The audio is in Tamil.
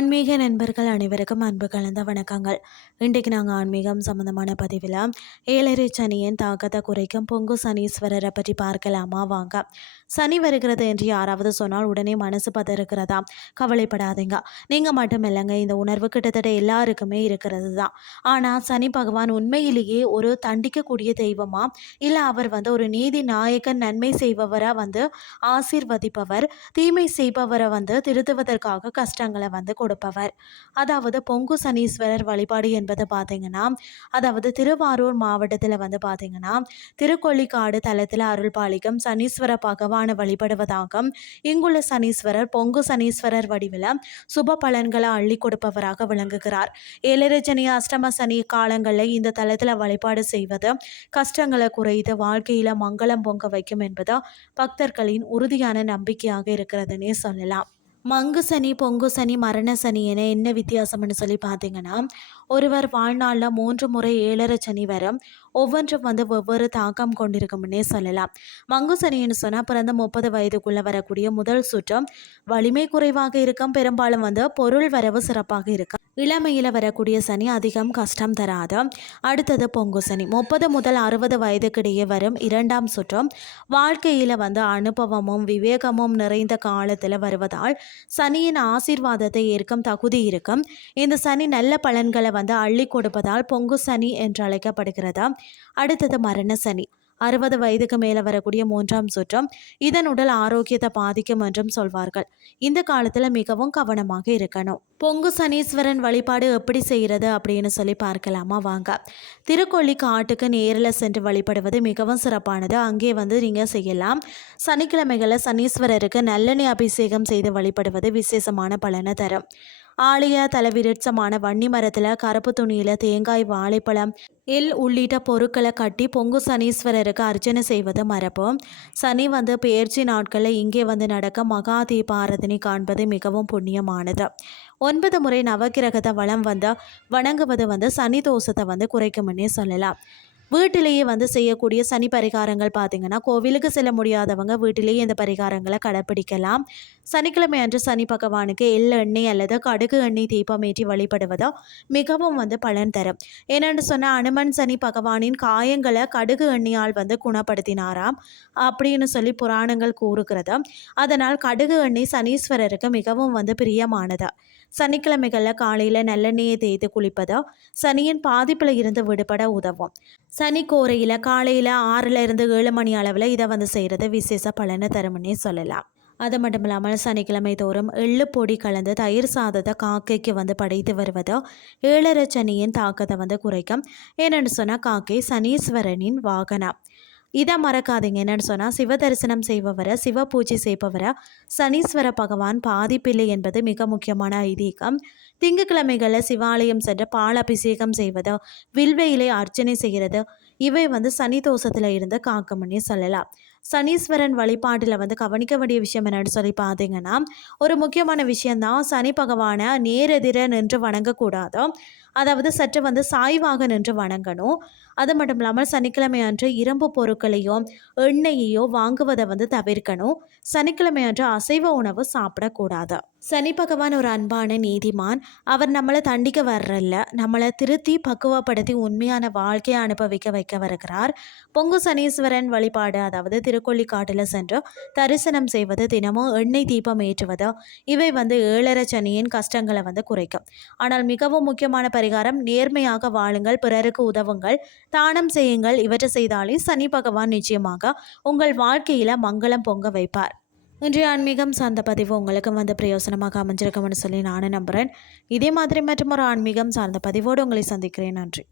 ஆன்மீக நண்பர்கள் அனைவருக்கும் அன்பு கலந்த வணக்கங்கள். இன்றைக்கு நாங்கள் ஆன்மீகம் சம்மந்தமான பதிவில் 7.5 சனியின் தாக்கத்தை குறைக்கும் பொங்கு சனீஸ்வரரை பற்றி பார்க்கலாமா வாங்க. சனி வருகிறது என்று யாராவது சொன்னால் உடனே மனசு பதறுகிறதா? கவலைப்படாதீங்க, நீங்கள் மட்டும் இல்லைங்க, இந்த உணர்வு கிட்டத்தட்ட எல்லாருக்குமே இருக்கிறது தான். ஆனால் சனி பகவான் உண்மையிலேயே ஒரு தண்டிக்கக்கூடிய தெய்வமா, இல்லை அவர் ஒரு நீதி நாயகன், நன்மை செய்பவராக ஆசீர்வதிப்பவர், தீமை செய்பவரை திருத்துவதற்காக கஷ்டங்களை கொடுப்பவர். அதாவது பொங்கு சனீஸ்வரர் வழிபாடு என்பது பார்த்தீங்கன்னா, அதாவது திருவாரூர் மாவட்டத்தில் பார்த்தீங்கன்னா திருக்கொள்ளிக்காடு தலத்தில் அருள் பாலிக்கும் சனீஸ்வர பகவானை வழிபடுவதாக இங்குள்ள சனீஸ்வரர் பொங்கு சனீஸ்வரர் வடிவில் சுப பலன்களை அள்ளி கொடுப்பவராக விளங்குகிறார். 7.5 சனி அஷ்டம சனி காலங்களில் இந்த தலத்தில் வழிபாடு செய்வது கஷ்டங்களை குறைத்து வாழ்க்கையில் மங்களம் பொங்க வைக்கும் என்பது பக்தர்களின் உறுதியான நம்பிக்கையாக இருக்கிறதுனே சொல்லலாம். மங்கு சனி, பொங்கு சனி, மரண சனி என என்ன வித்தியாசம்னு சொல்லி பார்த்தீங்கன்னா, ஒருவர் வாழ்நாளில் 3 முறை 7.5 சனி வரும். ஒவ்வொன்றும் ஒவ்வொரு தாக்கம் கொண்டிருக்கும்னே சொல்லலாம். மங்கு சனின்னு சொன்னால் பிறந்த 30 வயதுக்குள்ளே வரக்கூடிய முதல் சுற்றம் வலிமை குறைவாக இருக்கும். பெரும்பாலும் பொருள் வரவு சிறப்பாக இருக்கும். இளமையில் வரக்கூடிய சனி அதிகம் கஷ்டம் தராது. அடுத்தது பொங்கு சனி 30 முதல் 60 வயதுக்கிடையே வரும் 2ஆம் சுற்றம் வாழ்க்கையில் அனுபவமும் விவேகமும் நிறைந்த காலத்தில் வருவதால் சனியின் ஆசீர்வாதத்தை ஏற்கும் தகுதி இருக்கும். இந்த சனி நல்ல பலன்களை அள்ளி கொடுப்பதால் பொங்கு சனி என்று அழைக்கப்படுகிறது. அடுத்தது மரண சனி 60 வயதுக்கு மேலே வரக்கூடிய 3ஆம் சுற்றம். இதன் உடல் ஆரோக்கியத்தை பாதிக்கும் என்றும் சொல்வார்கள். இந்த காலத்தில் மிகவும் கவனமாக இருக்கணும். பொங்கு சனீஸ்வரன் வழிபாடு எப்படி செய்கிறது அப்படின்னு சொல்லி பார்க்கலாமா வாங்க. திருக்கொள்ளிக்காட்டுக்கு நேரில் சென்று வழிபடுவது மிகவும் சிறப்பானது. அங்கே நீங்கள் செய்யலாம். சனிக்கிழமைகளில் சனீஸ்வரருக்கு நல்லெண்ணெய் அபிஷேகம் செய்து வழிபடுவது விசேஷமான பலனை தரும். ஆலய தலவிருட்சமான வன்னி மரத்தில் கருப்பு துணியில் தேங்காய், வாழைப்பழம், எள் உள்ளிட்ட பொருட்களை கட்டி பொங்கு சனீஸ்வரருக்கு அர்ச்சனை செய்வது மரபு. சனி பெயர்ச்சி நாட்களில் இங்கே நடக்க மகா தீபாராதனை காண்பது மிகவும் புண்ணியமானது. 9 முறை நவகிரகத்தை வலம் வணங்குவது சனி தோஷத்தை குறைக்கும்னே சொல்லலாம். வீட்டிலேயே செய்யக்கூடிய சனி பரிகாரங்கள் பார்த்திங்கன்னா, கோவிலுக்கு செல்ல முடியாதவங்க வீட்டிலேயே இந்த பரிகாரங்களை கடைப்பிடிக்கலாம். சனிக்கிழமை அன்று சனி பகவானுக்கு எள் எண்ணெய் அல்லது கடுகு எண்ணெய் தீபம் ஏற்றி வழிபடுவதோ மிகவும் பலன் தரும். என்னென்னு சொன்னால், அனுமன் சனி பகவானின் காயங்களை கடுகு எண்ணெயால் குணப்படுத்தினாராம் அப்படின்னு சொல்லி புராணங்கள் கூறுகிறது. அதனால் கடுகு எண்ணெய் சனீஸ்வரருக்கு மிகவும் பிரியமானது. சனிக்கிழமைகளில் காலையில் நல்லெண்ணெயை தேய்த்து குளிப்பதோ சனியின் பாதிப்பில் இருந்து விடுபட உதவும். சனி கோரையில் காலையில் 6லிருந்து 7 மணி அளவில் இதை செய்கிறது விசேஷ பலனை தரும்னே சொல்லலாம். அது மட்டும் இல்லாமல் சனிக்கிழமை தோறும் எள்ளு பொடி கலந்து தயிர் சாதத்தை காக்கைக்கு படைத்து வருவதோ 7.5 சனியின் தாக்கத்தை குறைக்கும். ஏன்னு சொன்னால் காக்கை சனீஸ்வரனின் வாகனம். இதை மறக்காதீங்க. என்னென்னு சொன்னால், சிவ தரிசனம் செய்பவரை, சிவ பூஜை செய்பவரை சனீஸ்வர பகவான் பாதிப்பில்லை என்பது மிக முக்கியமான ஐதீகம். திங்கட்கிழமைகளில் சிவாலயம் சென்று பால் அபிஷேகம் செய்வது, வில்வையிலே அர்ச்சனை செய்கிறது, இவை சனி தோஷத்தில் இருந்து காக்கும்னே சொல்லலாம். சனீஸ்வரன் வழிபாட்டில் கவனிக்க வேண்டிய விஷயம் என்னன்னு சொல்லி பார்த்தீங்கன்னா, ஒரு முக்கியமான விஷயந்தான், சனி பகவானை நேரெதிர நின்று வணங்கக்கூடாது. அதாவது சற்று சாய்வாக நின்று வணங்கணும். அது மட்டும் இல்லாமல் சனிக்கிழமை அன்று இரும்பு பொருட்களையோ எண்ணெயையோ வாங்குவதை தவிர்க்கணும். சனிக்கிழமை அன்று அசைவ உணவு சாப்பிடக்கூடாது. சனி பகவான் ஒரு அன்பான நீதிமான். அவர் நம்மளை தண்டிக்க வர்றல்ல, நம்மளை திருத்தி பக்குவப்படுத்தி உண்மையான வாழ்க்கையை அனுபவிக்க வைக்க வருகிறார். பொங்கு சனீஸ்வரன் வழிபாடு, அதாவது திருக்கொள்ளிக்காட்டில் சென்று தரிசனம் செய்வது, தினமும் எண்ணெய் தீபம் ஏற்றுவது, இவை 7.5 சனியின் கஷ்டங்களை குறைக்கும். ஆனால் மிகவும் முக்கியமான பரிகாரம், நேர்மையாக வாழுங்கள், பிறருக்கு உதவுங்கள், தானம் செய்யுங்கள். இவற்றை செய்தாலே சனி பகவான் நிச்சயமாக உங்கள் வாழ்க்கையில் மங்களம் பொங்க வைப்பார். இன்றைய ஆன்மீகம் சார்ந்த பதிவு உங்களுக்கு பிரயோசனமாக அமைஞ்சிருக்கும்னு சொல்லி நானும் நம்புகிறேன். இதே மாதிரி மற்றும் ஒரு ஆன்மீகம் சார்ந்த பதிவோடு உங்களை சந்திக்கிறேன். நன்றி.